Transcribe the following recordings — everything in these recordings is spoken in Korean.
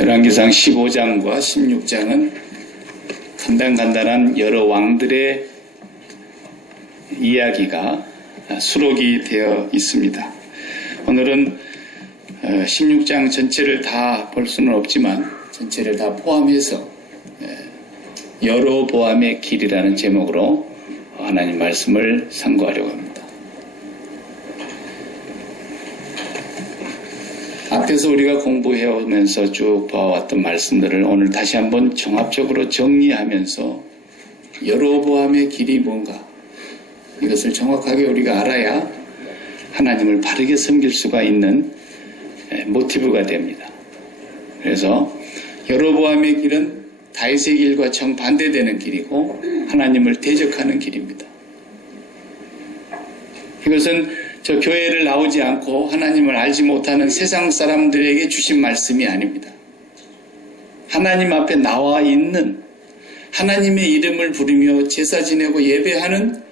열왕기상 15장과 16장은 간단간단한 여러 왕들의 이야기가 수록이 되어 있습니다. 오늘은 16장 전체를 다 볼 수는 없지만 전체를 다 포함해서 여로보암의 길이라는 제목으로 하나님 말씀을 상고하려고 합니다. 앞에서 우리가 공부해오면서 쭉 봐왔던 말씀들을 오늘 다시 한번 종합적으로 정리하면서 여로보암의 길이 뭔가 이것을 정확하게 우리가 알아야 하나님을 바르게 섬길 수가 있는 모티브가 됩니다. 그래서 여로보암의 길은 다윗의 길과 정반대되는 길이고 하나님을 대적하는 길입니다. 이것은 저 교회를 나오지 않고 하나님을 알지 못하는 세상 사람들에게 주신 말씀이 아닙니다. 하나님 앞에 나와 있는 하나님의 이름을 부르며 제사 지내고 예배하는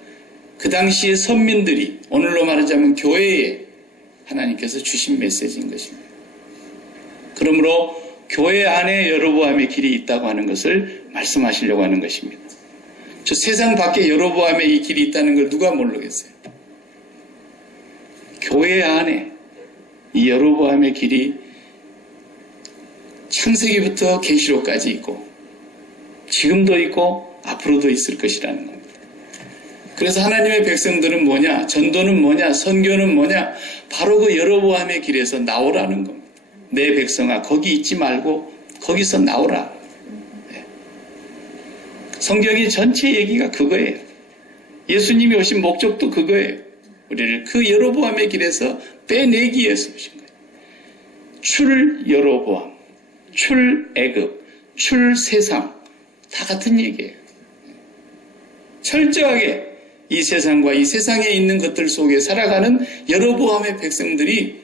그 당시의 선민들이, 오늘로 말하자면 교회에 하나님께서 주신 메시지인 것입니다. 그러므로 교회 안에 여로보암의 길이 있다고 하는 것을 말씀하시려고 하는 것입니다. 저 세상 밖에 여로보암의 이 길이 있다는 걸 누가 모르겠어요. 교회 안에 이 여로보암의 길이 창세기부터 계시록까지 있고 지금도 있고 앞으로도 있을 것이라는 겁니다. 그래서 하나님의 백성들은 뭐냐? 전도는 뭐냐? 선교는 뭐냐? 바로 그 여로보암의 길에서 나오라는 겁니다. 내 백성아 거기 있지 말고 거기서 나오라. 성경이 전체 얘기가 그거예요. 예수님이 오신 목적도 그거예요. 우리를 그 여로보암의 길에서 빼내기 위해서 오신 거예요. 출 여로보암, 출 애굽, 출 세상 다 같은 얘기예요. 철저하게 이 세상과 이 세상에 있는 것들 속에 살아가는 여로보암의 백성들이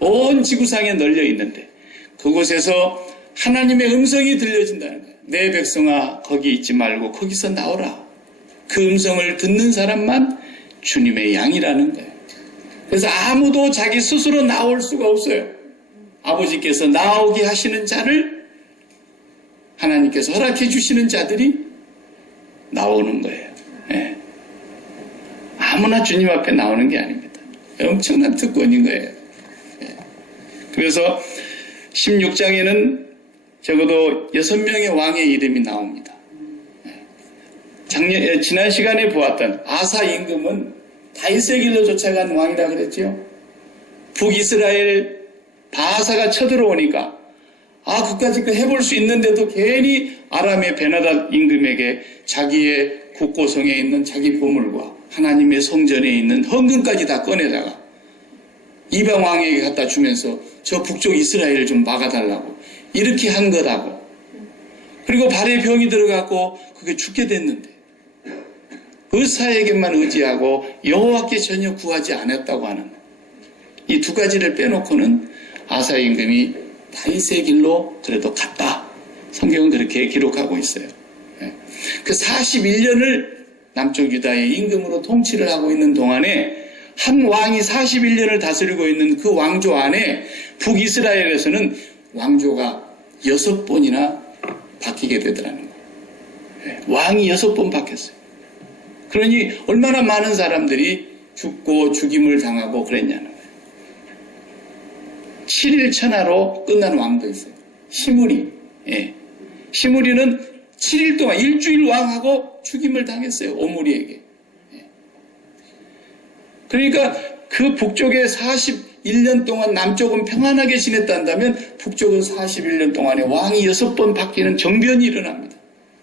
온 지구상에 널려 있는데 그곳에서 하나님의 음성이 들려진다는 거예요. 내 백성아 거기 있지 말고 거기서 나오라. 그 음성을 듣는 사람만 주님의 양이라는 거예요. 그래서 아무도 자기 스스로 나올 수가 없어요. 아버지께서 나오게 하시는 자를 하나님께서 허락해 주시는 자들이 나오는 거예요. 네. 아무나 주님 앞에 나오는 게 아닙니다. 엄청난 특권인 거예요. 네. 그래서 16장에는 적어도 6명의 왕의 이름이 나옵니다. 지난 시간에 보았던 아사 임금은 다윗의 길로 쫓아간 왕이라 그랬죠. 북이스라엘 바하사가 쳐들어오니까 그까짓 거 해볼 수 있는데도 괜히 아람의 베나닷 임금에게 자기의 국고성에 있는 자기 보물과 하나님의 성전에 있는 헌금까지 다 꺼내다가 이방 왕에게 갖다 주면서 저 북쪽 이스라엘을 좀 막아달라고 이렇게 한 거라고. 그리고 발에 병이 들어갔고 그게 죽게 됐는데 의사에게만 의지하고 여호와께 전혀 구하지 않았다고 하는 이 두 가지를 빼놓고는 아사 임금이 다윗의 길로 그래도 갔다. 성경은 그렇게 기록하고 있어요. 그 41년을 남쪽 유다의 임금으로 통치를 하고 있는 동안에 한 왕이 41년을 다스리고 있는 그 왕조 안에 북이스라엘에서는 왕조가 6번이나 바뀌게 되더라는 거예요. 왕이 6번 바뀌었어요. 그러니 얼마나 많은 사람들이 죽고 죽임을 당하고 그랬냐는 거예요. 7일 천하로 끝난 왕도 있어요. 시므리. 시므리는 7일 동안 일주일 왕하고 죽임을 당했어요. 오므리에게. 그러니까 그 북쪽에 41년 동안 남쪽은 평안하게 지냈다면 북쪽은 41년 동안에 왕이 6번 바뀌는 정변이 일어납니다.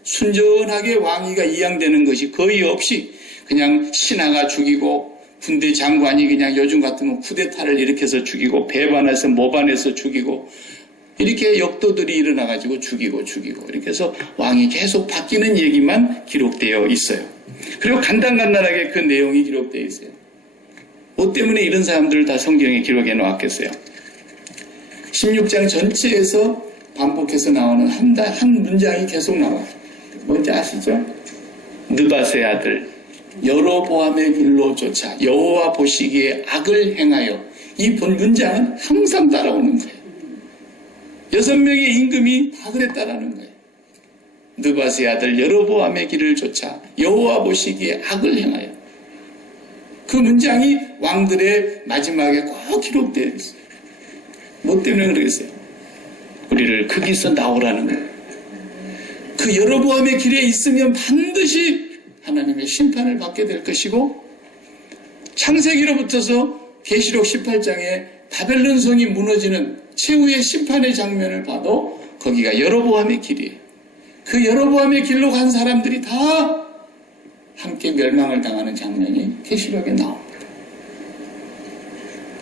순전하게 왕위가 이양되는 것이 거의 없이 그냥 신하가 죽이고 군대 장관이 그냥 요즘 같으면 쿠데타를 일으켜서 죽이고 배반해서 모반해서 죽이고 이렇게 역도들이 일어나가지고 죽이고 이렇게 해서 왕이 계속 바뀌는 얘기만 기록되어 있어요. 그리고 간단하게 그 내용이 기록되어 있어요. 뭐 때문에 이런 사람들을 다 성경에 기록해 놓았겠어요. 16장 전체에서 반복해서 나오는 한 문장이 계속 나와요. 뭔지 아시죠? 느밧의 아들 여로보암의 길로 쫓아 여호와 보시기에 악을 행하여 이 본 문장은 항상 따라오는 거예요. 6명의 임금이 다 그랬다라는 거예요. 느밧의 아들 여로보암의 길을 쫓아 여호와 보시기에 악을 행하여. 그 문장이 왕들의 마지막에 꼭 기록되어 있어요. 뭐 때문에 그러겠어요? 우리를 거기서 나오라는 거예요. 그 여로보암의 길에 있으면 반드시 하나님의 심판을 받게 될 것이고, 창세기로부터서 계시록 18장에 바벨론 성이 무너지는 최후의 심판의 장면을 봐도 거기가 여로보암의 길이에요. 그 여로보암의 길로 간 사람들이 다 함께 멸망을 당하는 장면이 계시록에 나옵니다.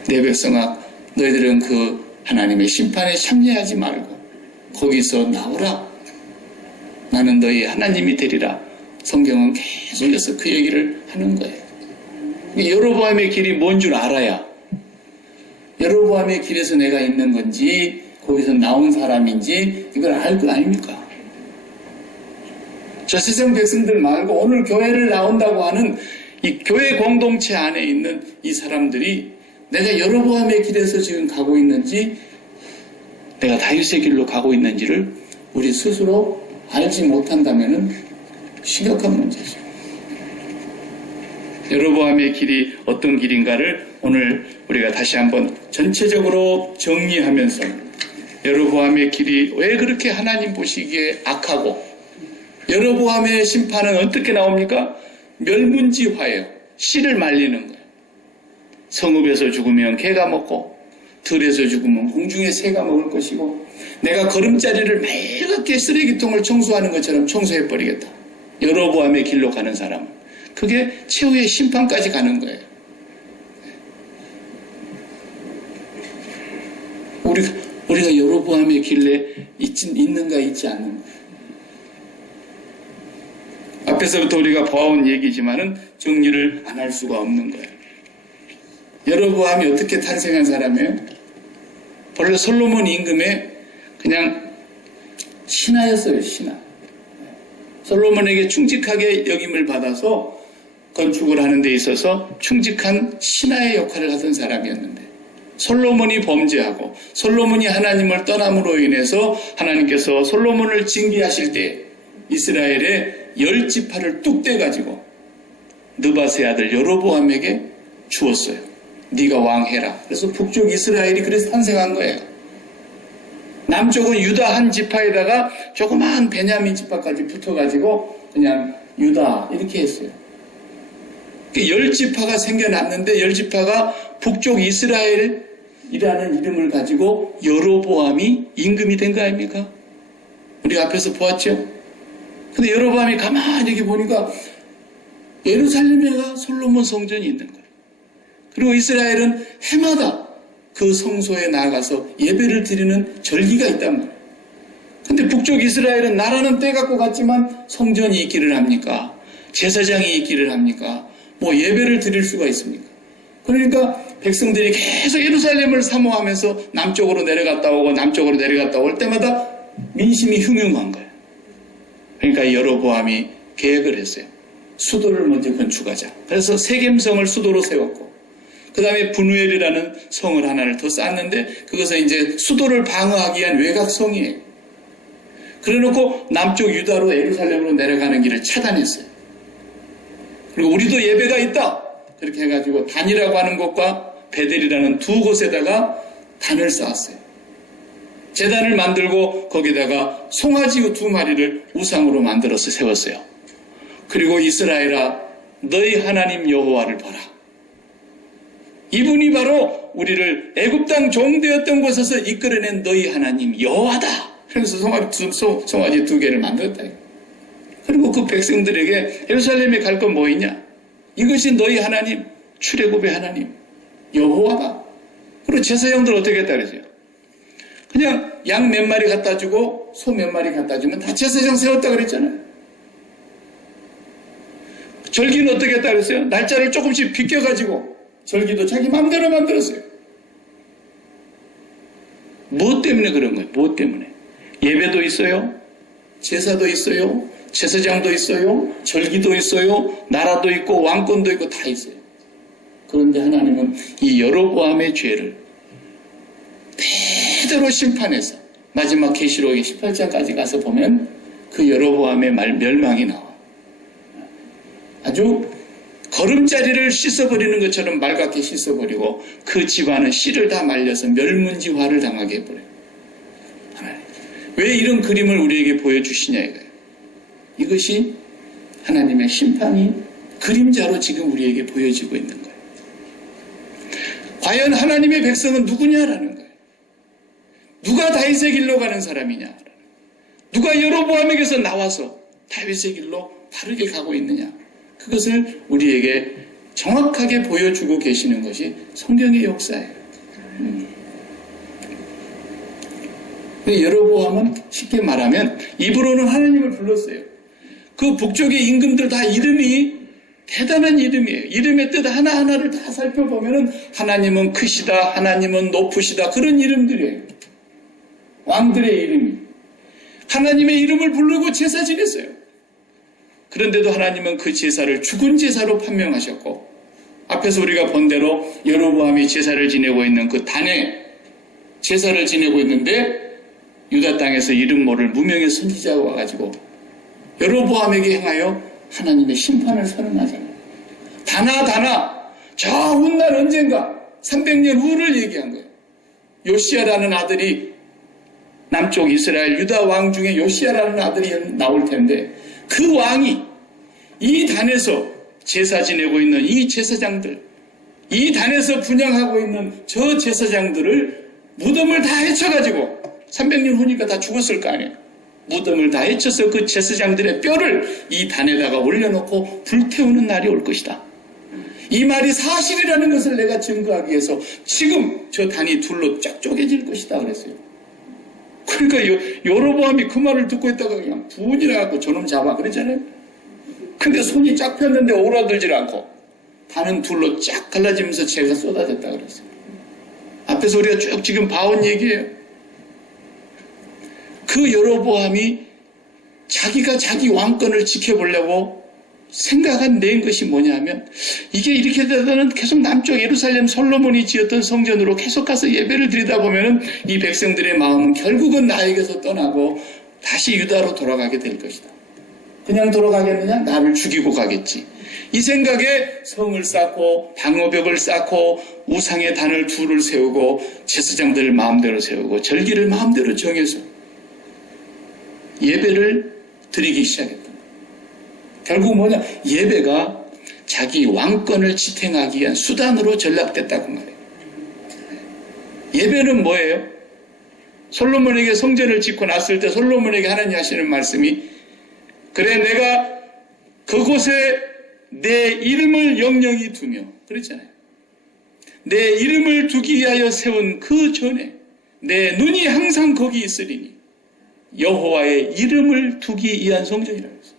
내 백성아, 너희들은 그 하나님의 심판에 참여하지 말고 거기서 나오라. 나는 너희 하나님이 되리라. 성경은 계속해서 그 얘기를 하는 거예요. 여로보암의 길이 뭔 줄 알아야, 여로보암의 길에서 내가 있는 건지 거기서 나온 사람인지 이걸 알 거 아닙니까? 저 세상 백성들 말고 오늘 교회를 나온다고 하는 이 교회 공동체 안에 있는 이 사람들이 내가 여로보암의 길에서 지금 가고 있는지, 내가 다윗의 길로 가고 있는지를 우리 스스로 알지 못한다면 심각한 문제죠. 여로보암의 길이 어떤 길인가를 오늘 우리가 다시 한번 전체적으로 정리하면서, 여로보암의 길이 왜 그렇게 하나님 보시기에 악하고, 여로보암의 심판은 어떻게 나옵니까? 멸문지화예요. 씨를 말리는 거예요. 성읍에서 죽으면 개가 먹고, 들에서 죽으면 공중의 새가 먹을 것이고, 내가 걸음자리를 매일같이 쓰레기통을 청소하는 것처럼 청소해버리겠다. 여로보암의 길로 가는 사람은 그게 최후의 심판까지 가는 거예요. 우리가 여로보암의 길에 있는가 있지 않는가. 앞에서부터 우리가 봐온 얘기지만은 정리를 안 할 수가 없는 거예요. 여로보암이 어떻게 탄생한 사람이에요? 원래 솔로몬 임금의 그냥 신하였어요, 신하. 솔로몬에게 충직하게 역임을 받아서 건축을 하는 데 있어서 충직한 신하의 역할을 하던 사람이었는데, 솔로몬이 범죄하고 솔로몬이 하나님을 떠남으로 인해서 하나님께서 솔로몬을 징계하실 때 이스라엘의 10지파를 뚝 떼가지고 느밧의 아들 여로보암에게 주었어요. 네가 왕해라. 그래서 북쪽 이스라엘이 그래서 탄생한 거예요. 남쪽은 유다 한 지파에다가 조그마한 베냐민 지파까지 붙어가지고 그냥 유다 이렇게 했어요. 10지파가 생겨났는데 10지파가 북쪽 이스라엘이라는 이름을 가지고 여로보암이 임금이 된 거 아닙니까? 우리가 앞에서 보았죠? 근데 여로보암이 가만히 이렇게 보니까 예루살렘에가 솔로몬 성전이 있는 거예요. 그리고 이스라엘은 해마다 그 성소에 나가서 예배를 드리는 절기가 있단 말이에요. 근데 북쪽 이스라엘은 나라는 떼갖고 갔지만 성전이 있기를 합니까? 제사장이 있기를 합니까? 뭐 예배를 드릴 수가 있습니까? 그러니까 백성들이 계속 예루살렘을 사모하면서 남쪽으로 내려갔다 오고 남쪽으로 내려갔다 올 때마다 민심이 흉흉한 거예요. 그러니까 여로보암이 계획을 했어요. 수도를 먼저 건축하자. 그래서 세겜성을 수도로 세웠고, 그 다음에 분우엘이라는 성을 하나를 더 쌓았는데, 그것은 이제 수도를 방어하기 위한 외곽성이에요. 그래 놓고 남쪽 유다로 예루살렘으로 내려가는 길을 차단했어요. 그리고 우리도 예배가 있다. 그렇게 해가지고 단이라고 하는 곳과 베델이라는 두 곳에다가 단을 쌓았어요. 제단을 만들고 거기다가 송아지 2마리를 우상으로 만들어서 세웠어요. 그리고 이스라엘아, 너희 하나님 여호와를 보라. 이분이 바로 우리를 애굽 땅 종되었던 곳에서 이끌어낸 너희 하나님 여호와다. 그래서 송아지 2개를 만들었다. 그리고 그 백성들에게 예루살렘에 갈 건 뭐 있냐? 이것이 너희 하나님, 출애굽의 하나님 여호와다. 그리고 제사장들 어떻게 했다 그러세요? 그냥 양 몇 마리 갖다 주고 소 몇 마리 갖다 주면 다 제사장 세웠다 그랬잖아요. 절기는 어떻게 했다 그랬어요? 날짜를 조금씩 비껴가지고 절기도 자기 마음대로 만들었어요. 무엇 때문에 그런 거예요? 무엇 때문에? 예배도 있어요. 제사도 있어요. 제사장도 있어요. 절기도 있어요. 나라도 있고 왕권도 있고 다 있어요. 그런데 하나님은 이 여로보암의 죄를 대대로 심판해서 마지막 계시록 18장까지 가서 보면 그 여로보암의 멸망이 나와. 아주 거름자리를 씻어버리는 것처럼 맑게 씻어버리고 그 집안은 씨를 다 말려서 멸문지화를 당하게 해버려요. 하나님, 왜 이런 그림을 우리에게 보여주시냐 이거예요. 이것이 하나님의 심판이 그림자로 지금 우리에게 보여지고 있는 거예요. 과연 하나님의 백성은 누구냐라는 거예요. 누가 다윗의 길로 가는 사람이냐, 누가 여로보암에게서 나와서 다윗의 길로 바르게 가고 있느냐, 그것을 우리에게 정확하게 보여주고 계시는 것이 성경의 역사예요. 여로보암은 쉽게 말하면 입으로는 하나님을 불렀어요. 그 북쪽의 임금들 다 이름이 대단한 이름이에요. 이름의 뜻 하나하나를 다 살펴보면 하나님은 크시다, 하나님은 높으시다, 그런 이름들이에요. 왕들의 이름이. 하나님의 이름을 부르고 제사 지냈어요. 그런데도 하나님은 그 제사를 죽은 제사로 판명하셨고, 앞에서 우리가 본 대로 여로보암이 제사를 지내고 있는 그 단에 제사를 지내고 있는데 유다 땅에서 이름 모를 무명의 선지자가 와가지고 여로보암에게 향하여 하나님의 심판을 선언하잖아요. 다나 저 훗날 언젠가 300년 후를 얘기한 거예요. 요시야라는 아들이 남쪽 이스라엘 유다 왕 중에 요시야라는 아들이 나올 텐데 그 왕이 이 단에서 제사 지내고 있는 이 제사장들, 이 단에서 분향하고 있는 저 제사장들을 무덤을 다 헤쳐가지고 300년 후니까 다 죽었을 거 아니에요. 무덤을 다 헤쳐서 그 제사장들의 뼈를 이 단에다가 올려놓고 불태우는 날이 올 것이다. 이 말이 사실이라는 것을 내가 증거하기 위해서 지금 저 단이 둘로 쫙 쪼개질 것이다 그랬어요. 그러니까 여로보암이 그 말을 듣고 있다가 그냥 분이 나갖고 저놈 잡아 그랬잖아요. 근데 손이 쫙 폈는데 오라들질 않고 단은 둘로 쫙 갈라지면서 재가 쏟아졌다 그랬어요. 앞에서 우리가 쭉 지금 봐온 얘기예요. 그 여로보암이 자기가 자기 왕권을 지켜보려고 생각한 낸 것이 뭐냐면 이게 이렇게 되다는 계속 남쪽 예루살렘 솔로몬이 지었던 성전으로 계속 가서 예배를 드리다 보면은 이 백성들의 마음은 결국은 나에게서 떠나고 다시 유다로 돌아가게 될 것이다. 그냥 돌아가겠느냐? 나를 죽이고 가겠지. 이 생각에 성을 쌓고 방어벽을 쌓고 우상의 단을 둘을 세우고 제사장들을 마음대로 세우고 절기를 마음대로 정해서 예배를 드리기 시작했다. 결국 뭐냐? 예배가 자기 왕권을 지탱하기 위한 수단으로 전락됐다고 말해요. 예배는 뭐예요? 솔로몬에게 성전을 짓고 났을 때 솔로몬에게 하나님 하시는 말씀이 그래 내가 그곳에 내 이름을 영영히 두며 그랬잖아요. 내 이름을 두기 위하여 세운 그 전에 내 눈이 항상 거기 있으리니 여호와의 이름을 두기 위한 성전이라고 했어요.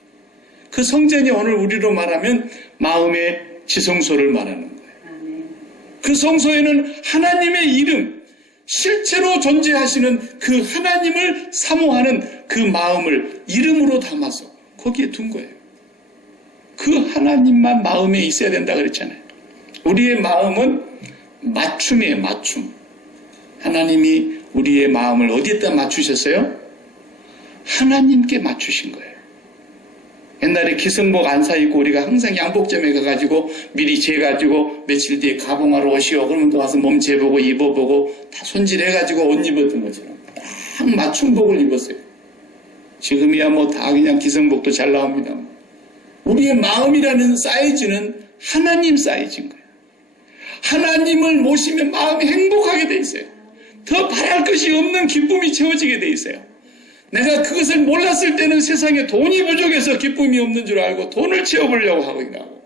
그 성전이 오늘 우리로 말하면 마음의 지성소를 말하는 거예요. 그 성소에는 하나님의 이름, 실제로 존재하시는 그 하나님을 사모하는 그 마음을 이름으로 담아서 거기에 둔 거예요. 그 하나님만 마음에 있어야 된다 그랬잖아요. 우리의 마음은 맞춤이에요, 맞춤. 하나님이 우리의 마음을 어디에다 맞추셨어요? 하나님께 맞추신 거예요. 옛날에 기성복 안 사 입고 우리가 항상 양복점에 가가지고 미리 재가지고 며칠 뒤에 가봉하러 오시오. 그러면 또 와서 몸 재보고 입어보고 다 손질해가지고 옷 입었던 것처럼 딱 맞춤복을 입었어요. 지금이야 뭐 다 그냥 기성복도 잘 나옵니다. 우리의 마음이라는 사이즈는 하나님 사이즈인 거예요. 하나님을 모시면 마음이 행복하게 돼 있어요. 더 바랄 것이 없는 기쁨이 채워지게 돼 있어요. 내가 그것을 몰랐을 때는 세상에 돈이 부족해서 기쁨이 없는 줄 알고 돈을 채워보려고 하기도 하고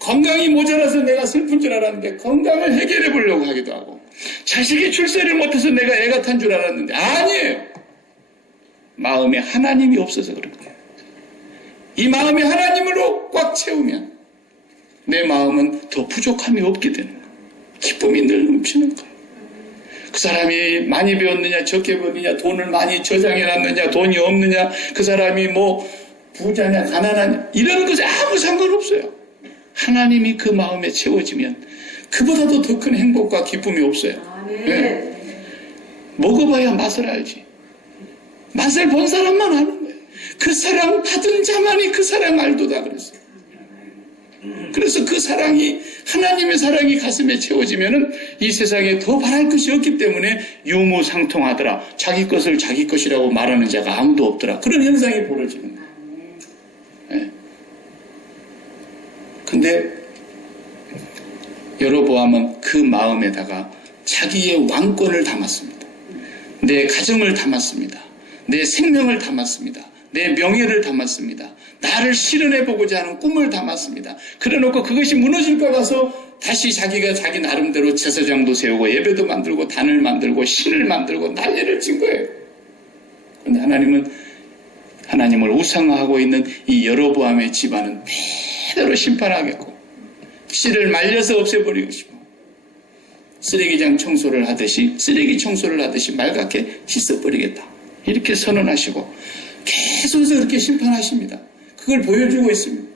건강이 모자라서 내가 슬픈 줄 알았는데 건강을 해결해 보려고 하기도 하고 자식이 출세를 못해서 내가 애가 탄 줄 알았는데 아니에요. 마음에 하나님이 없어서 그런 거예요. 이 마음이 하나님으로 꽉 채우면 내 마음은 더 부족함이 없게 되는 거예요. 기쁨이 늘 넘치는 거예요. 그 사람이 많이 배웠느냐 적게 배웠느냐 돈을 많이 저장해놨느냐 돈이 없느냐 그 사람이 뭐 부자냐 가난하냐 이런 것에 아무 상관없어요. 하나님이 그 마음에 채워지면 그보다도 더 큰 행복과 기쁨이 없어요. 네. 먹어봐야 맛을 알지. 맛을 본 사람만 아는 거예요. 그 사랑 받은 자만이 그 사랑 알도다 그랬어요. 그래서 그 사랑이, 하나님의 사랑이 가슴에 채워지면은 이 세상에 더 바랄 것이 없기 때문에 유무상통하더라. 자기 것을 자기 것이라고 말하는 자가 아무도 없더라. 그런 현상이 벌어지는 거예요. 네. 근데 여로보암은 그 마음에다가 자기의 왕권을 담았습니다. 내 가정을 담았습니다. 내 생명을 담았습니다. 내 명예를 담았습니다. 나를 실현해보고자 하는 꿈을 담았습니다. 그래놓고 그것이 무너질까 봐서 다시 자기가 자기 나름대로 제사장도 세우고 예배도 만들고 단을 만들고 신을 만들고 난리를 친 거예요. 그런데 하나님은 하나님을 우상화하고 있는 이 여로보암의 집안은 대대로 심판하겠고 씨를 말려서 없애버리고 쓰레기장 청소를 하듯이 쓰레기 청소를 하듯이 말갛게 씻어버리겠다. 이렇게 선언하시고 계속 그렇게 심판하십니다. 그걸 보여주고 있습니다.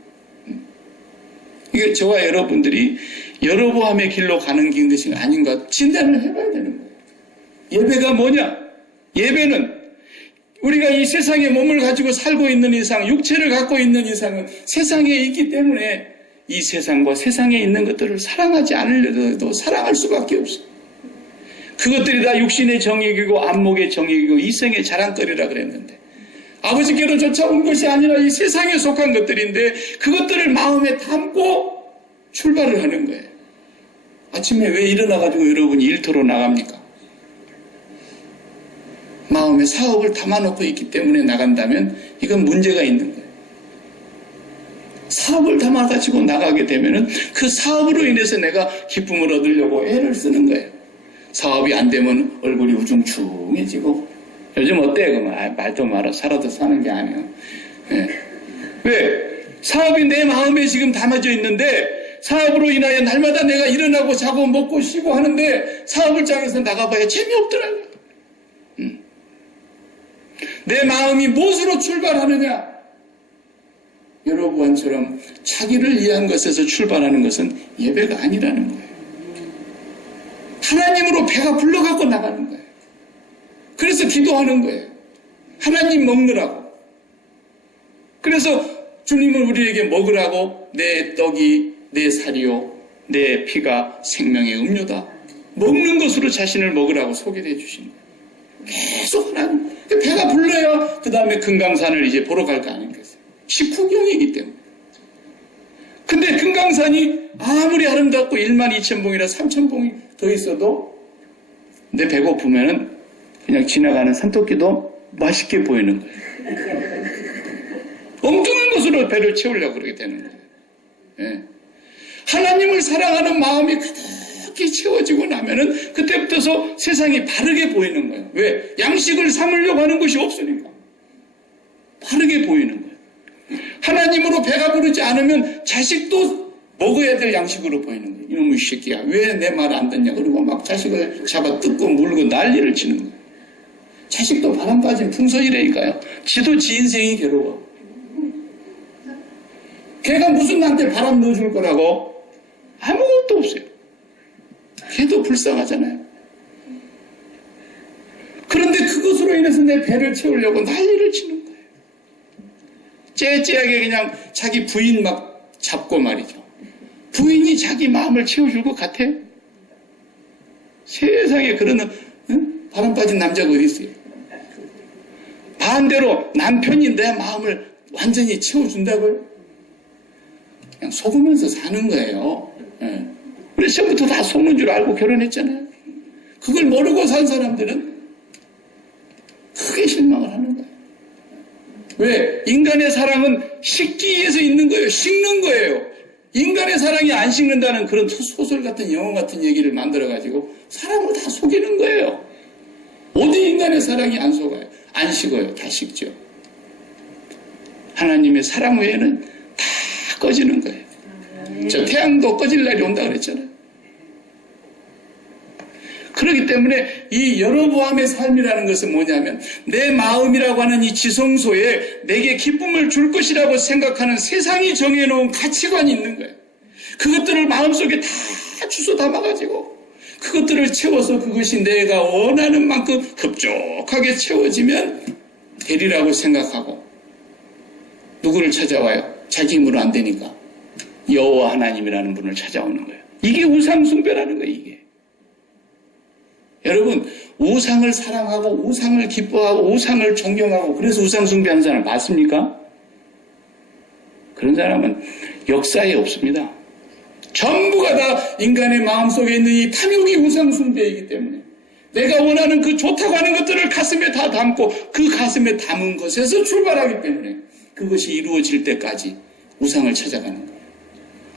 이게 저와 여러분들이 여로보암의 길로 가는 것이 아닌가 진단을 해봐야 되는 거예요. 예배가 뭐냐? 예배는 우리가 이 세상에 몸을 가지고 살고 있는 이상, 육체를 갖고 있는 이상은 세상에 있기 때문에 이 세상과 세상에 있는 것들을 사랑하지 않으려도 사랑할 수밖에 없어요. 그것들이 다 육신의 정욕이고 안목의 정욕이고 이생의 자랑거리라 그랬는데 아버지께로 쫓아온 것이 아니라 이 세상에 속한 것들인데 그것들을 마음에 담고 출발을 하는 거예요. 아침에 왜 일어나가지고 여러분이 일터로 나갑니까? 마음에 사업을 담아놓고 있기 때문에 나간다면 이건 문제가 있는 거예요. 사업을 담아가지고 나가게 되면은 그 사업으로 인해서 내가 기쁨을 얻으려고 애를 쓰는 거예요. 사업이 안 되면 얼굴이 우중충해지고 요즘 어때요? 그러면 말도 마라. 살아도 사는 게 아니에요. 네. 왜? 사업이 내 마음에 지금 담아져 있는데 사업으로 인하여 날마다 내가 일어나고 자고 먹고 쉬고 하는데 사업을 장에서 나가봐야 재미없더라고요. 내 마음이 무엇으로 출발하느냐? 여로보암처럼 자기를 위한 것에서 출발하는 것은 예배가 아니라는 거예요. 하나님으로 배가 불러갖고 나가는 거예요. 그래서 기도하는 거예요. 하나님 먹느라고. 그래서 주님은 우리에게 먹으라고 내 떡이 내 살이요 내 피가 생명의 음료다. 먹는 것으로 자신을 먹으라고 소개를 해주신 거예요. 계속 하나님. 배가 불러야 그 다음에 금강산을 이제 보러 갈 거 아니겠어요. 식후경이기 때문에. 근데 금강산이 아무리 아름답고 12,000봉이나 3,000봉이 더 있어도 내 배고프면은 그냥 지나가는 산토끼도 맛있게 보이는 거예요. 엉뚱한 것으로 배를 채우려고 그러게 되는 거예요. 예. 하나님을 사랑하는 마음이 그렇게 채워지고 나면은 그때부터서 세상이 바르게 보이는 거예요. 왜? 양식을 삼으려고 하는 것이 없으니까. 바르게 보이는 거예요. 하나님으로 배가 부르지 않으면 자식도 먹어야 될 양식으로 보이는 거예요. 이놈의 새끼야. 왜 내 말 안 듣냐. 그리고 막 자식을 잡아 뜯고 물고 난리를 치는 거예요. 자식도 바람 빠진 풍선이라니까요. 지도 지 인생이 괴로워. 걔가 무슨 나한테 바람 넣어줄 거라고? 아무것도 없어요. 걔도 불쌍하잖아요. 그런데 그것으로 인해서 내 배를 채우려고 난리를 치는 거예요. 째째하게 그냥 자기 부인 막 잡고 말이죠. 부인이 자기 마음을 채워줄 것 같아요? 세상에 그러는 바람 빠진 남자가 어디 있어요? 반대로 남편이 내 마음을 완전히 채워준다고요? 그냥 속으면서 사는 거예요. 예. 우리 처음부터 다 속는 줄 알고 결혼했잖아요. 그걸 모르고 산 사람들은 크게 실망을 하는 거예요. 왜? 인간의 사랑은 식기 위해서 있는 거예요. 식는 거예요. 인간의 사랑이 안 식는다는 그런 소설 같은 영화 같은 얘기를 만들어가지고 사람을 다 속이는 거예요. 어디 인간의 사랑이 안 속아요? 안 식어요. 다 식죠. 하나님의 사랑 외에는 다 꺼지는 거예요. 저 태양도 꺼질 날이 온다 그랬잖아요. 그렇기 때문에 이 여로보암의 삶이라는 것은 뭐냐면 내 마음이라고 하는 이 지성소에 내게 기쁨을 줄 것이라고 생각하는 세상이 정해놓은 가치관이 있는 거예요. 그것들을 마음속에 다 주워 담아가지고 그것들을 채워서 그것이 내가 원하는 만큼 흡족하게 채워지면 되리라고 생각하고 누구를 찾아와요? 자기 힘으로 안 되니까 여호와 하나님이라는 분을 찾아오는 거예요. 이게 우상 숭배라는 거예요. 이게. 여러분, 우상을 사랑하고 우상을 기뻐하고 우상을 존경하고 그래서 우상 숭배하는 사람 맞습니까? 그런 사람은 역사에 없습니다. 전부가 다 인간의 마음속에 있는 이 탐욕이 우상 숭배이기 때문에 내가 원하는 그 좋다고 하는 것들을 가슴에 다 담고 그 가슴에 담은 것에서 출발하기 때문에 그것이 이루어질 때까지 우상을 찾아가는 거예요.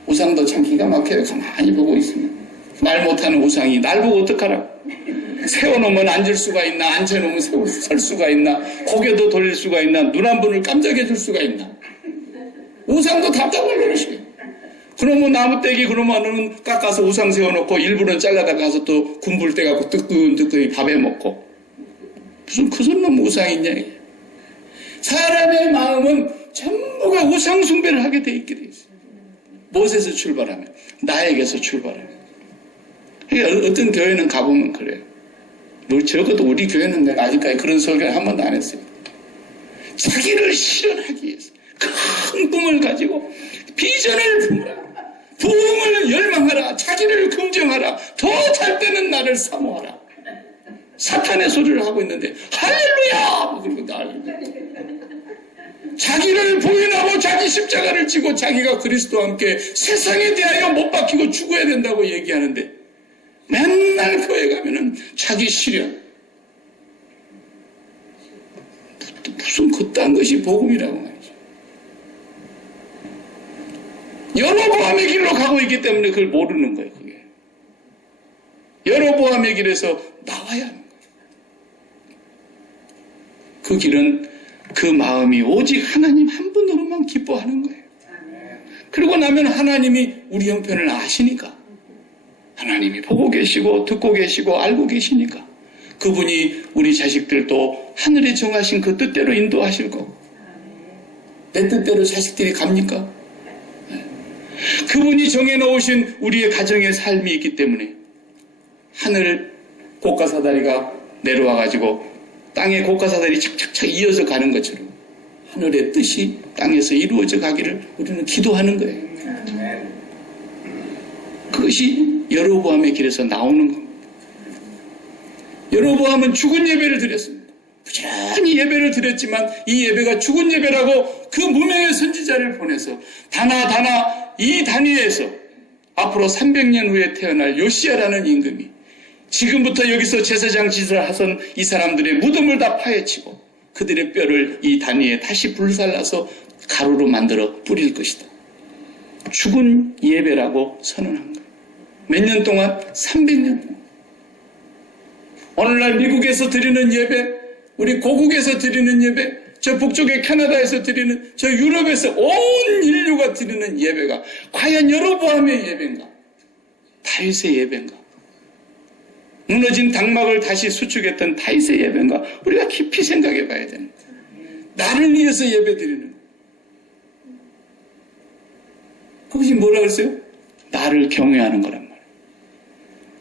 우상도 참 기가 막혀요. 가만히 보고 있으면. 말 못하는 우상이 날 보고 어떡하라고. 세워놓으면 앉을 수가 있나, 앉혀놓으면 설 수가 있나, 고개도 돌릴 수가 있나, 눈 한 번을 깜짝해 줄 수가 있나. 우상도 답답을 노리시게. 그러면 나무떼기 그러면은 깎아서 우상 세워놓고 일부는 잘라다 가서 또 군불 떼갖고 뜨끈뜨끈히 밥에 먹고. 무슨 그 손 놈 우상이 있냐. 사람의 마음은 전부가 우상 숭배를 하게 돼 있게 돼 있어요. 무엇에서 출발하면? 나에게서 출발하면. 그러니까 어떤 교회는 가보면 그래요. 적어도 우리 교회는 내가 아직까지 그런 설교를 한 번도 안 했어요. 자기를 실현하기 위해서 큰 꿈을 가지고 비전을 품으라. 부흥을 열망하라. 자기를 긍정하라. 더 잘 되는 나를 사모하라. 사탄의 소리를 하고 있는데 할렐루야! 그리고 자기를 부인하고 자기 십자가를 지고 자기가 그리스도와 함께 세상에 대하여 못 박히고 죽어야 된다고 얘기하는데 맨날 교회 가면은 자기 실현. 무슨 그딴 것이 복음이라고 말이죠. 여로보암의 길로 가고 있기 때문에 그걸 모르는 거예요. 그게. 여로보암의 길에서 나와야 하는 거예요. 그 길은 그 마음이 오직 하나님 한 분으로만 기뻐하는 거예요. 그리고 나면 하나님이 우리 형편을 아시니까 하나님이 보고 계시고 듣고 계시고 알고 계시니까 그분이 우리 자식들도 하늘에 정하신 그 뜻대로 인도하실 거고 내 뜻대로 자식들이 갑니까? 그분이 정해놓으신 우리의 가정의 삶이 있기 때문에 하늘 고가사다리가 내려와가지고 땅의 고가사다리 착착착 이어서 가는 것처럼 하늘의 뜻이 땅에서 이루어져 가기를 우리는 기도하는 거예요. 그것이 여로보암의 길에서 나오는 겁니다. 여로보암은 죽은 예배를 드렸습니다. 부지런히 예배를 드렸지만 이 예배가 죽은 예배라고 그 무명의 선지자를 보내서 다나 이 단위에서 앞으로 300년 후에 태어날 요시야라는 임금이 지금부터 여기서 제사장 짓을 하선 이 사람들의 무덤을 다 파헤치고 그들의 뼈를 이 단위에 다시 불살라서 가루로 만들어 뿌릴 것이다. 죽은 예배라고 선언한 거예요. 몇 년 동안? 300년 동안. 오늘날 미국에서 드리는 예배, 우리 고국에서 드리는 예배, 저 북쪽의 캐나다에서 드리는, 저 유럽에서 온 인류가 드리는 예배가 과연 여로보암의 예배인가? 다윗의 예배인가? 무너진 당막을 다시 수축했던 다윗의 예배인가? 우리가 깊이 생각해 봐야 되는 거예요. 나를 위해서 예배 드리는 거예요. 그것이 뭐라 그랬어요? 나를 경외하는 거란 말이에요.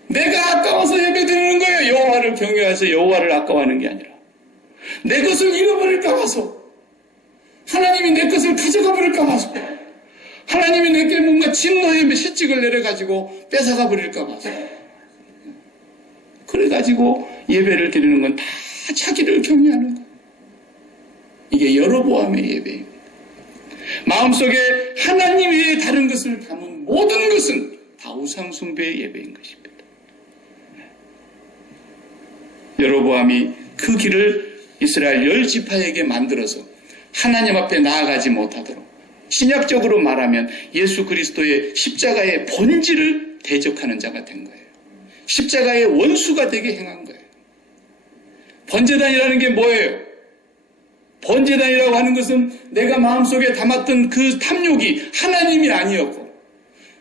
내가 아까워서 예배 드리는 거예요. 여호와를 경외해서 여호와를 아까워하는 게 아니라 내 것을 잃어버릴까 봐서 하나님이 내 것을 가져가 버릴까 봐서 하나님이 내게 뭔가 진노의 채찍을 내려가지고 뺏어가 버릴까 봐서 그래가지고 예배를 드리는 건 다 자기를 경외하는 거예요. 이게 여로보암의 예배입니다. 마음속에 하나님 외에 다른 것을 담은 모든 것은 다 우상숭배의 예배인 것입니다. 여로보암이 그 길을 이스라엘 10지파에게 만들어서 하나님 앞에 나아가지 못하도록 신약적으로 말하면 예수 그리스도의 십자가의 본질을 대적하는 자가 된 거예요. 십자가의 원수가 되게 행한 거예요. 번제단이라는 게 뭐예요? 번제단이라고 하는 것은 내가 마음속에 담았던 그 탐욕이 하나님이 아니었고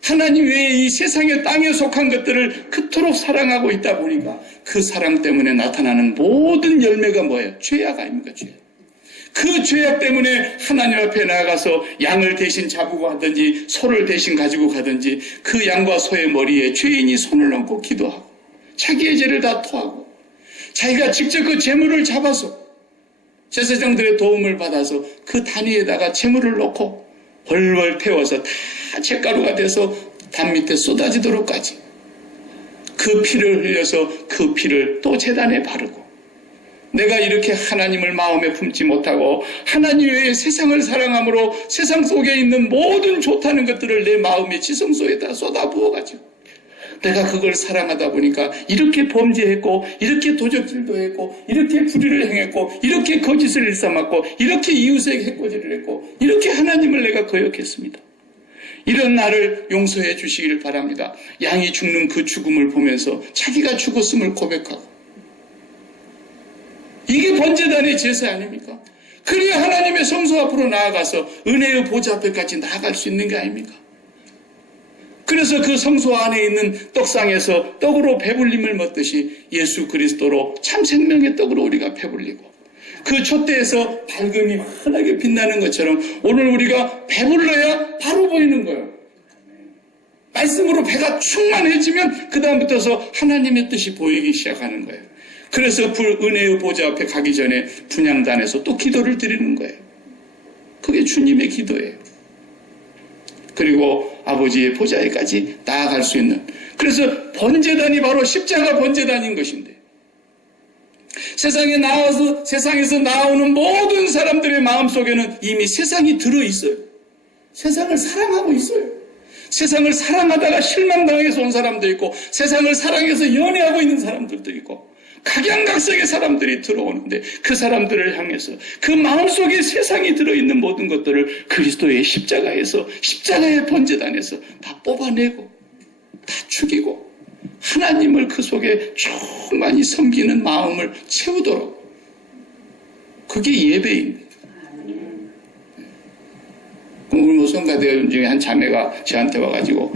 하나님 외에 이 세상의 땅에 속한 것들을 그토록 사랑하고 있다 보니까 그 사랑 때문에 나타나는 모든 열매가 뭐예요? 죄악 아닙니까? 죄악. 그 죄악 때문에 하나님 앞에 나아가서 양을 대신 잡고 하든지 소를 대신 가지고 가든지 그 양과 소의 머리에 죄인이 손을 얹고 기도하고 자기의 죄를 다 토하고 자기가 직접 그 재물을 잡아서 제사장들의 도움을 받아서 그 단위에다가 재물을 넣고 벌벌 태워서 다 잿가루가 돼서 담 밑에 쏟아지도록까지 그 피를 흘려서 그 피를 또 제단에 바르고, 내가 이렇게 하나님을 마음에 품지 못하고 하나님 외에 세상을 사랑함으로 세상 속에 있는 모든 좋다는 것들을 내 마음의 지성소에다 쏟아부어가지고 내가 그걸 사랑하다 보니까 이렇게 범죄했고, 이렇게 도적질도 했고, 이렇게 불의를 행했고, 이렇게 거짓을 일삼았고, 이렇게 이웃에게 해코지를 했고, 이렇게 하나님을 내가 거역했습니다. 이런 나를 용서해 주시길 바랍니다. 양이 죽는 그 죽음을 보면서 자기가 죽었음을 고백하고, 이게 번제단의 제사 아닙니까? 그래야 하나님의 성소 앞으로 나아가서 은혜의 보좌 앞에까지 나아갈 수 있는 게 아닙니까? 그래서 그 성소 안에 있는 떡상에서 떡으로 배불림을 먹듯이 예수 그리스도로 참 생명의 떡으로 우리가 배불리고, 그 촛대에서 밝음이 환하게 빛나는 것처럼 오늘 우리가 배불러야 바로 보이는 거예요. 말씀으로 배가 충만해지면 그 다음부터서 하나님의 뜻이 보이기 시작하는 거예요. 그래서 은혜의 보좌 앞에 가기 전에 분향단에서 또 기도를 드리는 거예요. 그게 주님의 기도예요. 그리고 아버지의 보좌에까지 나아갈 수 있는, 그래서 번제단이 바로 십자가 번제단인 것인데, 세상에서 나오는 모든 사람들의 마음속에는 이미 세상이 들어있어요. 세상을 사랑하고 있어요. 세상을 사랑하다가 실망당해서 온 사람도 있고, 세상을 사랑해서 연애하고 있는 사람들도 있고, 각양각색의 사람들이 들어오는데 그 사람들을 향해서 그 마음속에 세상이 들어있는 모든 것들을 그리스도의 십자가에서, 십자가의 번제단에서 다 뽑아내고 다 죽이고 하나님을 그 속에 충만히 섬기는 마음을 채우도록, 그게 예배입니다. 우리 성가대 중에 한 자매가 저한테 와가지고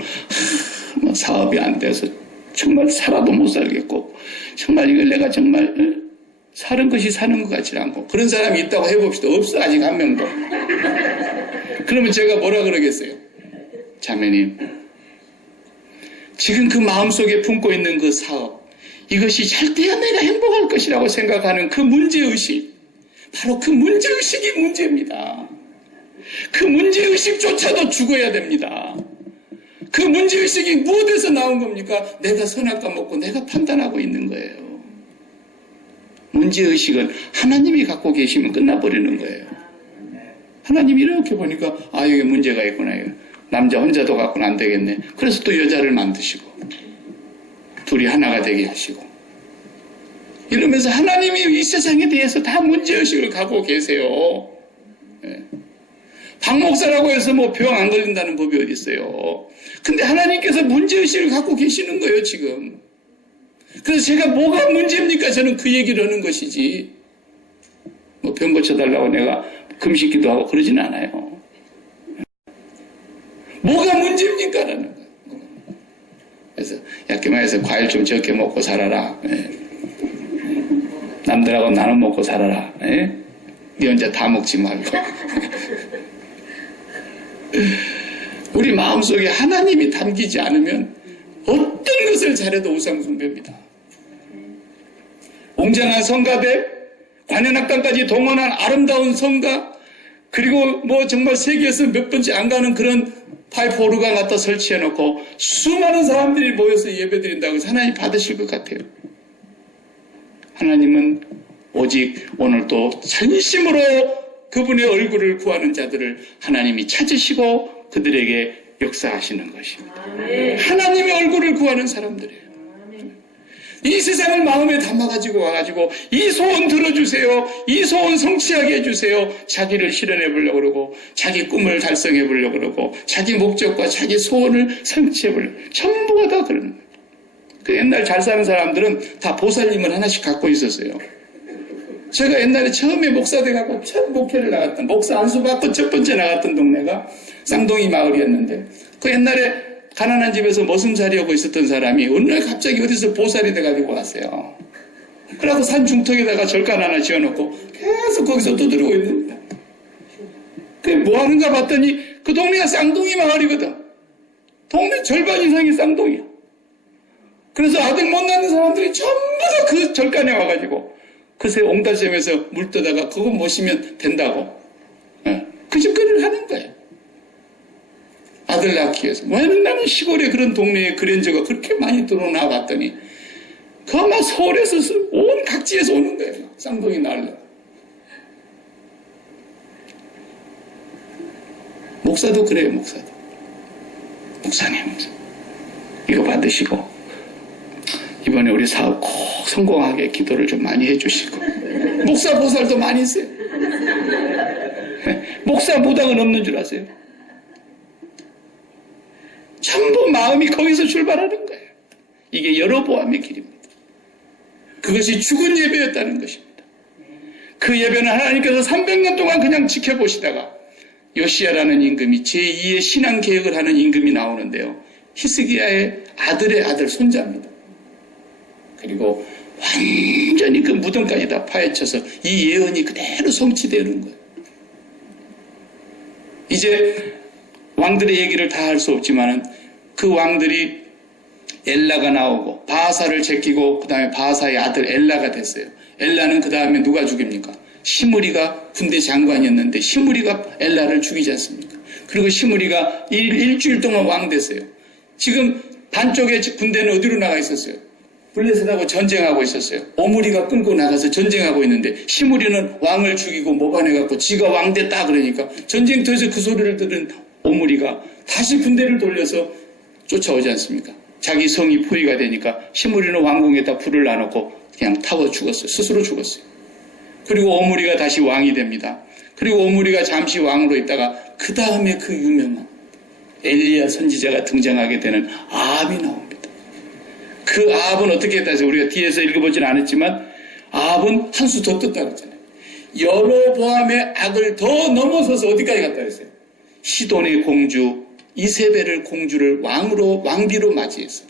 사업이 안 돼서 정말 살아도 못 살겠고, 정말 이걸 내가 정말 사는 것이 사는 것 같지 않고, 그런 사람이 있다고 해봅시다. 없어, 아직 한 명도. 그러면 제가 뭐라 그러겠어요? 자매님, 지금 그 마음속에 품고 있는 그 사업, 이것이 절대야 내가 행복할 것이라고 생각하는 그 문제의식, 바로 그 문제의식이 문제입니다. 그 문제의식조차도 죽어야 됩니다. 그 문제의식이 무엇에서 나온 겁니까? 내가 선악과 먹고 내가 판단하고 있는 거예요. 문제의식은 하나님이 갖고 계시면 끝나버리는 거예요. 하나님이 이렇게 보니까 여기 문제가 있구나. 남자 혼자도 갖고는 안 되겠네. 그래서 또 여자를 만드시고 둘이 하나가 되게 하시고, 이러면서 하나님이 이 세상에 대해서 다 문제의식을 갖고 계세요. 박 목사라고 해서 뭐 병 안 걸린다는 법이 어디 있어요. 근데 하나님께서 문제의식을 갖고 계시는 거예요, 지금. 그래서 제가 뭐가 문제입니까? 저는 그 얘기를 하는 것이지, 뭐 병 고쳐달라고 내가 금식기도 하고 그러진 않아요. 뭐가 문제입니까? 라는 거예요. 그래서 약기만해서 과일 좀 적게 먹고 살아라. 남들하고 나눠 먹고 살아라. 네 혼자 다 먹지 말고. 우리 마음속에 하나님이 담기지 않으면 어떤 것을 잘해도 우상숭배입니다. 웅장한 성가대, 관현악단까지 동원한 아름다운 성가, 그리고 뭐 정말 세계에서 몇 번째 안 가는 그런 파이프 오르간 갖다 설치해놓고 수많은 사람들이 모여서 예배드린다고 해서 하나님 받으실 것 같아요. 하나님은 오직 오늘도 전심으로 그분의 얼굴을 구하는 자들을 하나님이 찾으시고 그들에게 역사하시는 것입니다. 하나님의 얼굴을 구하는 사람들이에요. 이 세상을 마음에 담아가지고 와가지고 이 소원 들어주세요, 이 소원 성취하게 해주세요, 자기를 실현해 보려고 그러고 자기 꿈을 달성해 보려고 그러고 자기 목적과 자기 소원을 성취해 보려고, 전부가 다 그러는 거예요. 그 옛날 잘 사는 사람들은 다 보살님을 하나씩 갖고 있었어요. 제가 옛날에 처음에 목사 돼갖고 첫 목회를 나갔던, 목사 안수 받고 첫 번째 나갔던 동네가 쌍둥이 마을이었는데, 그 옛날에 가난한 집에서 머슴살이 하고 있었던 사람이 어느 날 갑자기 어디서 보살이 돼가지고 왔어요. 그래서 산 중턱에다가 절간 하나 지어놓고 계속 거기서 두드리고 있는 거야. 그게 뭐 하는가 봤더니 그 동네가 쌍둥이 마을이거든. 동네 절반 이상이 쌍둥이야. 그래서 아들 못 낳는 사람들이 전부 다 그 절간에 와가지고 그새 옹달샘에서 물 떠다가 그거 모시면 된다고. 그 짓거리를 하는 거예요. 아들 낳기 위해서. 왜냐면 나는 시골에 그런 동네에 그랜저가 그렇게 많이 들어나 봤더니 그 아마 서울에서 온 각지에서 오는 거예요. 쌍둥이 낳으려고. 목사도 그래요. 목사도. 목사님 이거 받으시고 이번에 우리 사업 꼭 성공하게 기도를 좀 많이 해주시고 목사 보살도 많이 있어요. 목사 무당은 없는 줄 아세요? 전부 마음이 거기서 출발하는 거예요. 이게 여로보암의 길입니다. 그것이 죽은 예배였다는 것입니다. 그 예배는 하나님께서 300년 동안 그냥 지켜보시다가 요시야라는 임금이 제2의 신앙 개혁을 하는 임금이 나오는데요. 히스기야의 아들의 아들 손자입니다. 그리고 완전히 그 무덤까지 다 파헤쳐서 이 예언이 그대로 성취되는 거예요. 이제 왕들의 얘기를 다 할 수 없지만은 그 왕들이 엘라가 나오고 바하사를 제끼고 그 다음에 바하사의 아들 엘라가 됐어요. 엘라는 그 다음에 누가 죽입니까? 시므리가 군대 장관이었는데 시므리가 엘라를 죽이지 않습니까? 그리고 시므리가 일주일 동안 왕 됐어요. 지금 반쪽의 군대는 어디로 나가 있었어요? 블레셋하고 전쟁하고 있었어요. 오므리가 끌고 나가서 전쟁하고 있는데 시므리는 왕을 죽이고 모반해갖고 지가 왕 됐다 그러니까 전쟁터에서 그 소리를 들은 오므리가 다시 군대를 돌려서 쫓아오지 않습니까? 자기 성이 포위가 되니까 시므리는 왕궁에다 불을 놔놓고 그냥 타고 죽었어요. 스스로 죽었어요. 그리고 오므리가 다시 왕이 됩니다. 그리고 오므리가 잠시 왕으로 있다가 그 다음에 그 유명한 엘리야 선지자가 등장하게 되는 아합이 나옵니다. 그 아합은 어떻게 했다 해서 우리가 뒤에서 읽어보지는 않았지만 아합은 한 수 더 떴다 그랬잖아요. 여로보암의 악을 더 넘어서서 어디까지 갔다 했어요? 시돈의 공주 이세벨을 공주를 왕비로 맞이해서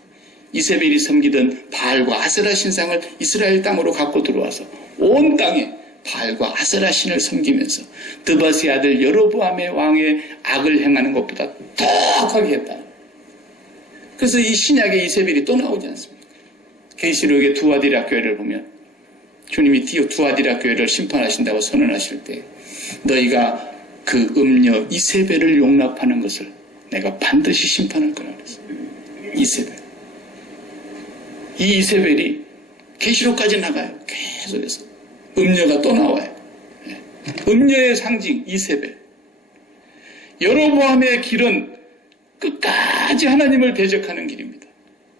이세벨이 섬기던 바알과 아세라 신상을 이스라엘 땅으로 갖고 들어와서 온 땅에 바알과 아세라 신을 섬기면서 드바스의 아들 여로보암의 왕의 악을 행하는 것보다 더 악하게 했다. 그래서 이 신약의 이세벨이 또 나오지 않습니까? 계시록의 두아디라 교회를 보면 주님이 두아디라 교회를 심판하신다고 선언하실 때 너희가 그 음녀 이세벨을 용납하는 것을 내가 반드시 심판할 거라 그랬어요. 이세벨. 이 이세벨이 계시록까지 나가요. 계속해서. 음녀가 또 나와요. 음녀의 상징 이세벨. 여로보암의 길은 끝까지 하나님을 대적하는 길입니다.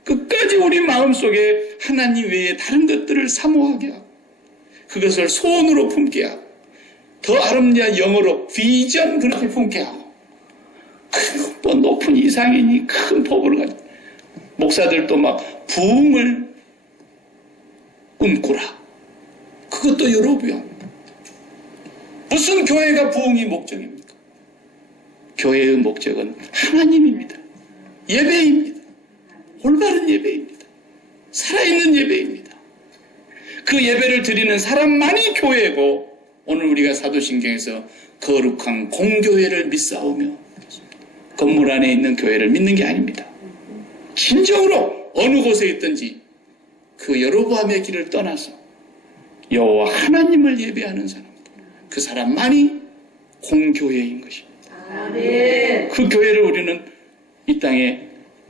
끝까지 우리 마음속에 하나님 외에 다른 것들을 사모하게 하고 그것을 소원으로 품게 하고 더 아름다운 영어로 비전 그렇게 품게 하고 또 높은 이상이니 큰 법을 가지고 목사들도 막 부흥을 꿈꾸라. 그것도 여로보암. 무슨 교회가 부흥이 목적입니까? 교회의 목적은 하나님입니다. 예배입니다. 올바른 예배입니다. 살아있는 예배입니다. 그 예배를 드리는 사람만이 교회고 오늘 우리가 사도신경에서 거룩한 공교회를 믿사오며 건물 안에 있는 교회를 믿는 게 아닙니다. 진정으로 어느 곳에 있든지 그 여로보암의 길을 떠나서 여호와 하나님을 예배하는 사람들 그 사람만이 공교회인 것입니다. 아멘. 그 교회를 우리는 이 땅에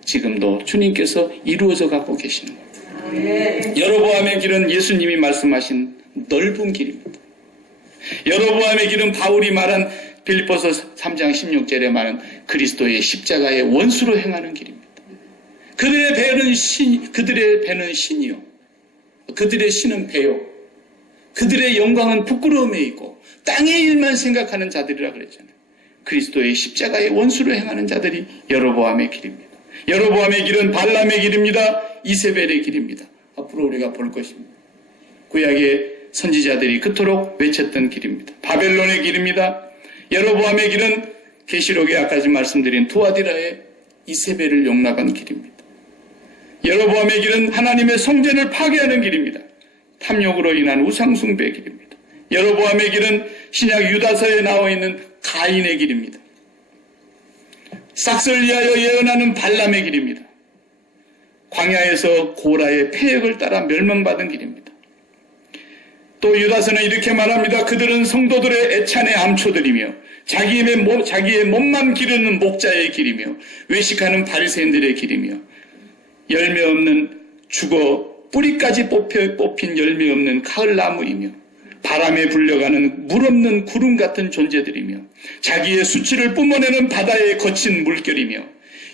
지금도 주님께서 이루어져 갖고 계시는 겁니다. 아멘. 여로보암의 길은 예수님이 말씀하신 넓은 길입니다. 여로보암의 길은 바울이 말한 빌립보서 3장 16절에 말한 그리스도의 십자가의 원수로 행하는 길입니다. 그들의 배는 신이요. 그들의 신은 배요. 그들의 영광은 부끄러움에 있고 땅의 일만 생각하는 자들이라 그랬잖아요. 그리스도의 십자가의 원수로 행하는 자들이 여로보암의 길입니다. 여로보암의 길은 발람의 길입니다. 이세벨의 길입니다. 앞으로 우리가 볼 것입니다. 구약의 선지자들이 그토록 외쳤던 길입니다. 바벨론의 길입니다. 여로보암의 길은 계시록에 아까 말씀드린 두아디라의 이세벨을 용납한 길입니다. 여로보암의 길은 하나님의 성전을 파괴하는 길입니다. 탐욕으로 인한 우상숭배의 길입니다. 여로보암의 길은 신약 유다서에 나와 있는 가인의 길입니다. 싹을 위하여 예언하는 발람의 길입니다. 광야에서 고라의 패역을 따라 멸망받은 길입니다. 또 유다서는 이렇게 말합니다. 그들은 성도들의 애찬의 암초들이며 자기의 몸만 기르는 목자의 길이며 외식하는 바리새인들의 길이며 열매 없는 죽어 뿌리까지 뽑힌 열매 없는 가을나무이며 바람에 불려가는 물 없는 구름 같은 존재들이며 자기의 수치를 뿜어내는 바다의 거친 물결이며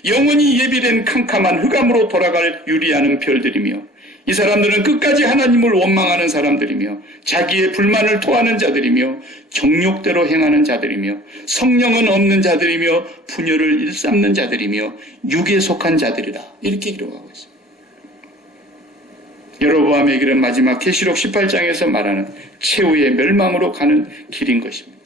영원히 예비된 캄캄한 흑암으로 돌아갈 유리하는 별들이며 이 사람들은 끝까지 하나님을 원망하는 사람들이며 자기의 불만을 토하는 자들이며 정욕대로 행하는 자들이며 성령은 없는 자들이며 분열을 일삼는 자들이며 육에 속한 자들이다. 이렇게 기록하고 있습니다. 여로보암의 길은 마지막 계시록 18장에서 말하는 최후의 멸망으로 가는 길인 것입니다.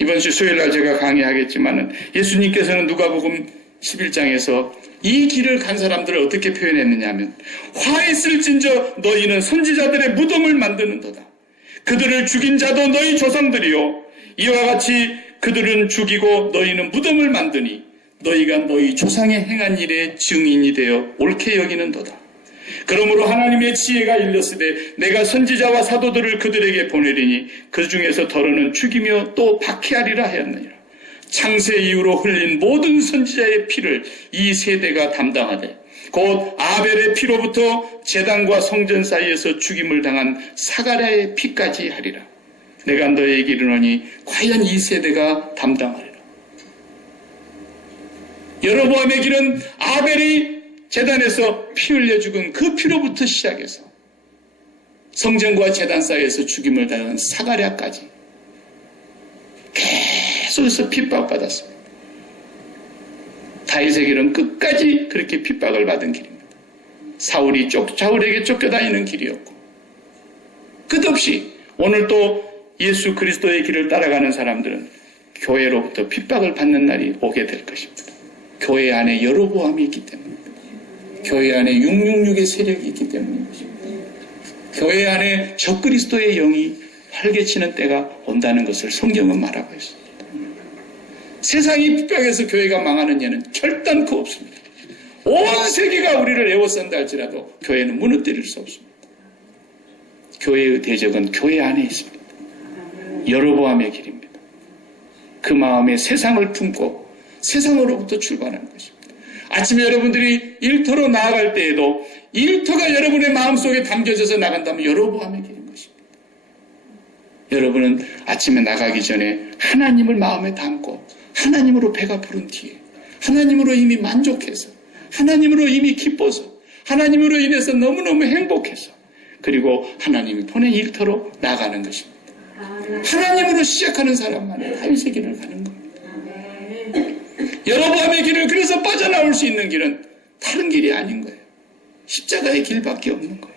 이번 주 수요일날 제가 강의하겠지만은 예수님께서는 누가복음 11장에서 이 길을 간 사람들을 어떻게 표현했느냐 하면 화했을진저 너희는 선지자들의 무덤을 만드는도다. 그들을 죽인 자도 너희 조상들이요 이와 같이 그들은 죽이고 너희는 무덤을 만드니 너희가 너희 조상의 행한 일의 증인이 되어 옳게 여기는도다. 그러므로 하나님의 지혜가 일렀으되 내가 선지자와 사도들을 그들에게 보내리니 그 중에서 더러는 죽이며 또 박해하리라 하였느니라. 창세 이후로 흘린 모든 선지자의 피를 이 세대가 담당하되 곧 아벨의 피로부터 제단과 성전 사이에서 죽임을 당한 사가랴의 피까지 하리라. 내가 너에게 이르노니 과연 이 세대가 담당하리라. 여로보암의 길은 아벨이 제단에서 피 흘려 죽은 그 피로부터 시작해서 성전과 제단 사이에서 죽임을 당한 사가랴까지 계속해서 핍박받았습니다. 다윗의 길은 끝까지 그렇게 핍박을 받은 길입니다. 사울에게 쫓겨다니는 길이었고 끝없이 오늘 또 예수 그리스도의 길을 따라가는 사람들은 교회로부터 핍박을 받는 날이 오게 될 것입니다. 교회 안에 여로보암이 있기 때문입니다. 교회 안에 666의 세력이 있기 때문입니다. 교회 안에 적그리스도의 영이 활개치는 때가 온다는 것을 성경은 말하고 있습니다. 세상이 핍박해서 교회가 망하는 예는 결단코 없습니다. 온 세계가 우리를 애워싼다 할지라도 교회는 무너뜨릴 수 없습니다. 교회의 대적은 교회 안에 있습니다. 여로보암의 길입니다. 그 마음에 세상을 품고 세상으로부터 출발하는 것입니다. 아침에 여러분들이 일터로 나아갈 때에도 일터가 여러분의 마음속에 담겨져서 나간다면 여로보암의 길인 것입니다. 여러분은 아침에 나가기 전에 하나님을 마음에 담고 하나님으로 배가 부른 뒤에 하나님으로 이미 만족해서 하나님으로 이미 기뻐서 하나님으로 인해서 너무너무 행복해서 그리고 하나님이 보낸 일터로 나가는 것입니다. 하나님으로 시작하는 사람만이 다윗의 길을 가는 겁니다. 여로보암의 길을 그래서 빠져나올 수 있는 길은 다른 길이 아닌 거예요. 십자가의 길밖에 없는 거예요.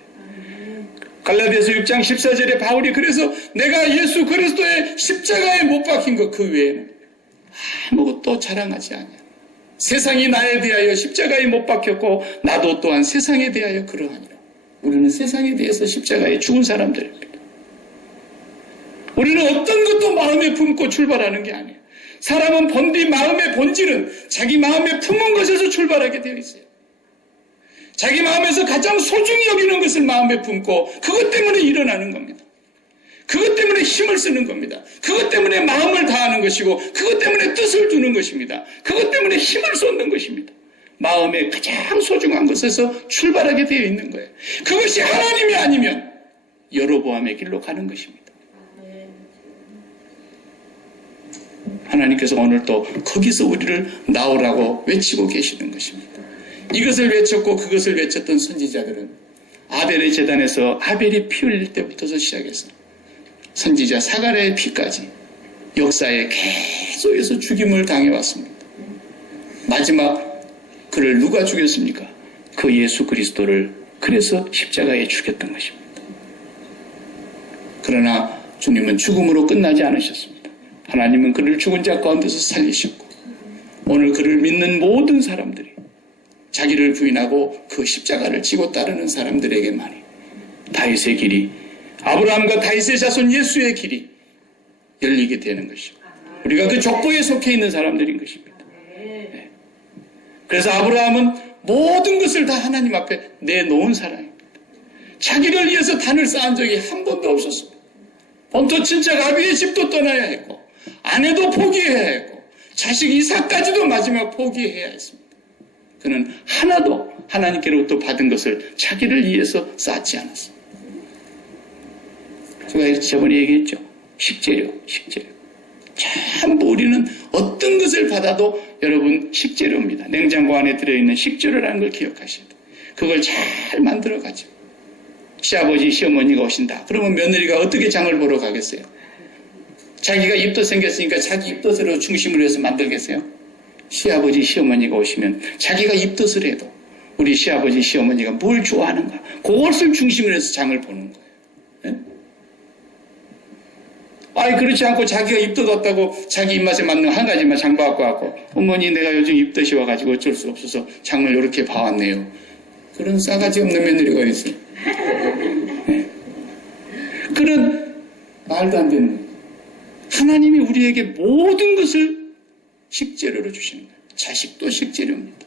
갈라디아서 6장 14절에 바울이 그래서 내가 예수 그리스도의 십자가에 못 박힌 것 그 외에는 아무것도 자랑하지 않아. 세상이 나에 대하여 십자가에 못 박혔고 나도 또한 세상에 대하여 그러하니라. 우리는 세상에 대해서 십자가에 죽은 사람들입니다. 우리는 어떤 것도 마음에 품고 출발하는 게 아니에요. 사람은 마음의 본질은 자기 마음에 품은 것에서 출발하게 되어 있어요. 자기 마음에서 가장 소중히 여기는 것을 마음에 품고 그것 때문에 일어나는 겁니다. 그것 때문에 힘을 쓰는 겁니다. 그것 때문에 마음을 다하는 것이고 그것 때문에 뜻을 두는 것입니다. 그것 때문에 힘을 쏟는 것입니다. 마음에 가장 소중한 것에서 출발하게 되어 있는 거예요. 그것이 하나님이 아니면 여로보암의 길로 가는 것입니다. 하나님께서 오늘 또 거기서 우리를 나오라고 외치고 계시는 것입니다. 이것을 외쳤고 그것을 외쳤던 선지자들은 아벨의 제단에서 아벨이 피 흘릴 때부터 시작해서 선지자 사가랴의 피까지 역사에 계속해서 죽임을 당해왔습니다. 마지막 그를 누가 죽였습니까? 그 예수 그리스도를 그래서 십자가에 죽였던 것입니다. 그러나 주님은 죽음으로 끝나지 않으셨습니다. 하나님은 그를 죽은 자 가운데서 살리셨고 오늘 그를 믿는 모든 사람들이 자기를 부인하고 그 십자가를 지고 따르는 사람들에게만이 다윗의 길이 아브라함과 다윗의 자손 예수의 길이 열리게 되는 것이고 우리가 그 족보에 속해 있는 사람들인 것입니다. 네. 그래서 아브라함은 모든 것을 다 하나님 앞에 내놓은 사람입니다. 자기를 위해서 단을 쌓은 적이 한 번도 없었습니다. 본토 친척 아비의 집도 떠나야 했고 아내도 포기해야 했고 자식 이삭까지도 마지막 포기해야 했습니다. 그는 하나도 하나님께로부터 받은 것을 자기를 위해서 쌓지 않았습니다. 제가 저번에 얘기했죠. 식재료. 전부 우리는 어떤 것을 받아도 여러분 식재료입니다. 냉장고 안에 들어있는 식재료라는 걸 기억하셔야 돼요. 그걸 잘 만들어가죠. 시아버지, 시어머니가 오신다. 그러면 며느리가 어떻게 장을 보러 가겠어요? 자기가 입덧 생겼으니까 자기 입덧으로 중심으로 해서 만들겠어요? 시아버지, 시어머니가 오시면 자기가 입덧을 해도 우리 시아버지, 시어머니가 뭘 좋아하는가? 그것을 중심으로 해서 장을 보는 거예요. 네? 그렇지 않고 자기가 입덧 왔다고 자기 입맛에 맞는 한 가지만 장 봐갖고 왔고 어머니 내가 요즘 입덧이 와가지고 어쩔 수 없어서 장을 이렇게 봐왔네요. 그런 싸가지 없는 며느리가 있어요. 네. 그런 말도 안 되는 거예요. 하나님이 우리에게 모든 것을 식재료로 주시는 거예요. 자식도 식재료입니다.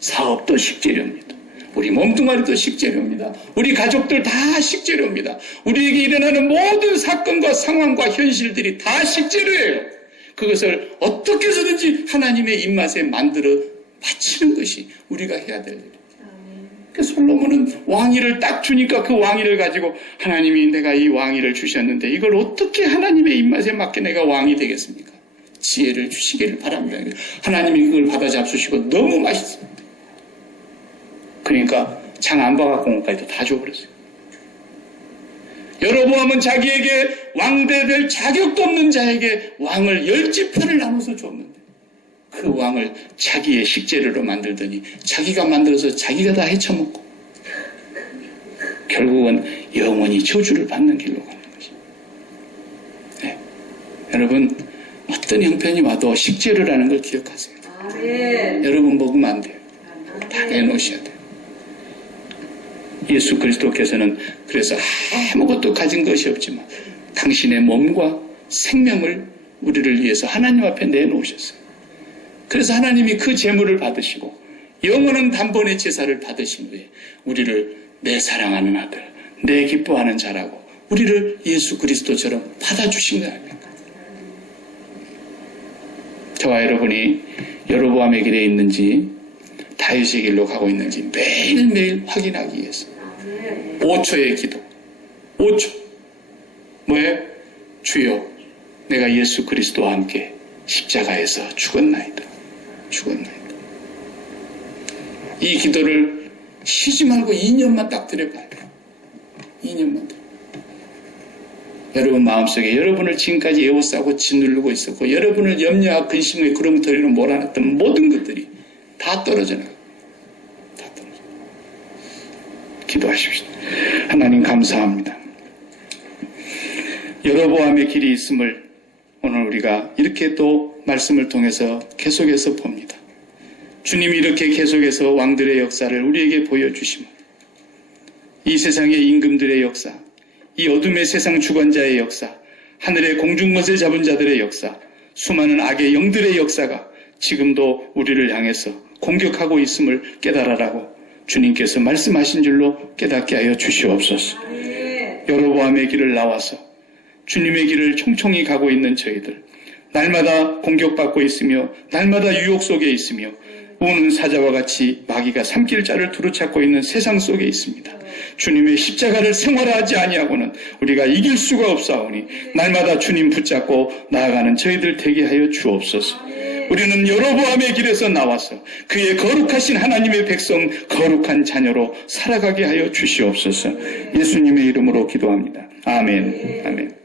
사업도 식재료입니다. 우리 몸뚱아리도 식재료입니다. 우리 가족들 다 식재료입니다. 우리에게 일어나는 모든 사건과 상황과 현실들이 다 식재료예요. 그것을 어떻게 해서든지 하나님의 입맛에 만들어 바치는 것이 우리가 해야 될 일이에요. 솔로몬은 왕위를 딱 주니까 그 왕위를 가지고 하나님이 내가 이 왕위를 주셨는데 이걸 어떻게 하나님의 입맛에 맞게 내가 왕이 되겠습니까? 지혜를 주시기를 바랍니다. 하나님이 그걸 받아 잡수시고 너무 맛있습니다. 그러니까 장 안 봐갖고 온 것까지도 다 줘버렸어요. 여로보암은 자기에게 왕되될 자격도 없는 자에게 왕을 10지파를 나눠서 줬는데 그 왕을 자기의 식재료로 만들더니 자기가 만들어서 자기가 다 헤쳐먹고 결국은 영원히 저주를 받는 길로 가는 것입니다. 네. 여러분 어떤 형편이 와도 식재료라는 걸 기억하세요. 여러분 먹으면 안 돼요. 다 내놓으셔야 돼요. 예수 그리스도께서는 그래서 아무것도 가진 것이 없지만 당신의 몸과 생명을 우리를 위해서 하나님 앞에 내놓으셨어요. 그래서 하나님이 그 제물을 받으시고 영원한 단번의 제사를 받으신 후에 우리를 내 사랑하는 아들, 내 기뻐하는 자라고 우리를 예수 그리스도처럼 받아주신 거 아닙니까? 저와 여러분이 여로보암의 길에 있는지 다윗의 길로 가고 있는지 매일매일 확인하기 위해서 5초의 기도. 5초. 뭐예요? 주여, 내가 예수 그리스도와 함께 십자가에서 죽었나이다. 이 기도를 쉬지 말고 2년만 딱 드려봐요. 2년만 드려. 여러분 마음속에 여러분을 지금까지 에워싸고 짓누르고 있었고 여러분을 염려와 근심의 구렁텅이로 몰아놨던 모든 것들이 다 떨어져 나가요. 다 떨어져. 기도하십시오. 하나님 감사합니다. 여로보암의 길이 있음을 오늘 우리가 이렇게 또 말씀을 통해서 계속해서 봅니다. 주님이 이렇게 계속해서 왕들의 역사를 우리에게 보여주시면 이 세상의 임금들의 역사, 이 어둠의 세상 주관자의 역사, 하늘의 공중것을 잡은 자들의 역사, 수많은 악의 영들의 역사가 지금도 우리를 향해서 공격하고 있음을 깨달아라고 주님께서 말씀하신 줄로 깨닫게 하여 주시옵소서. 여로보암의 길을 나와서 주님의 길을 총총히 가고 있는 저희들, 날마다 공격받고 있으며 날마다 유혹 속에 있으며 우는 사자와 같이 마귀가 삼킬 자를 두루찾고 있는 세상 속에 있습니다. 주님의 십자가를 생활하지 아니하고는 우리가 이길 수가 없사오니 날마다 주님 붙잡고 나아가는 저희들 되게 하여 주옵소서. 우리는 여로보암의 길에서 나와서 그의 거룩하신 하나님의 백성 거룩한 자녀로 살아가게 하여 주시옵소서. 예수님의 이름으로 기도합니다. 아멘. 아멘.